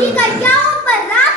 你敢咬我本人